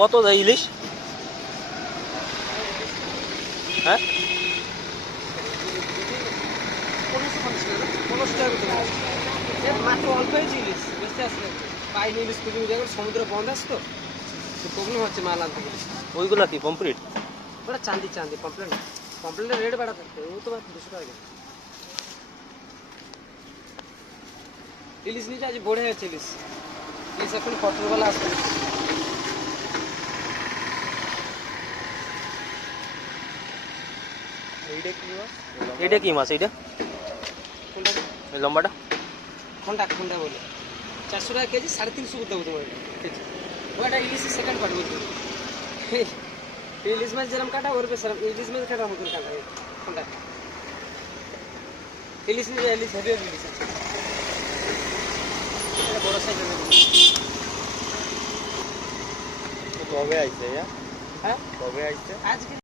কত দেয় ইলিশ? হ্যাঁ 1550 টাকা করে মাত্র অল্প হয়েছে ইলিশ বেঁচে আসলে পাইনি ইলিশ খুঁজে দেখো সমুদ্র বন্ধ আছে তো প্রবলেম হচ্ছে মাল আনতে গেলে। ওইগুলা কি পমফ্রেট? ওরা চাঁদি চাঁদি কমপ্লেন কমপ্লেনের রেট বাড়া থাকতে ও তো 200 টাকা ইলিশ নিচে আজ বড়ে হয়েছে ইলিশ ইলিশ এখন কটরওয়ালা আসবে। এটা কি মাছ? এইটা কোনটা এই লম্বাটা খন্ডা খন্ডা বলে 400 টাকা কেজি 350 করতে হবে তোমার কেজি ওটা ইলিশের সেকেন্ড পার্ট বলতে ইলিশ মাছ যেরকম কাটা ওর সেরকম ইলিশ মাছ কাটা মতন কাটা খন্ডা ইলিশ নিয়ে ইলিশ হেভি ইলিশ আছে এটা বড় সাইজের কবে আইছে? হ্যাঁ কবে আইছে? আজকে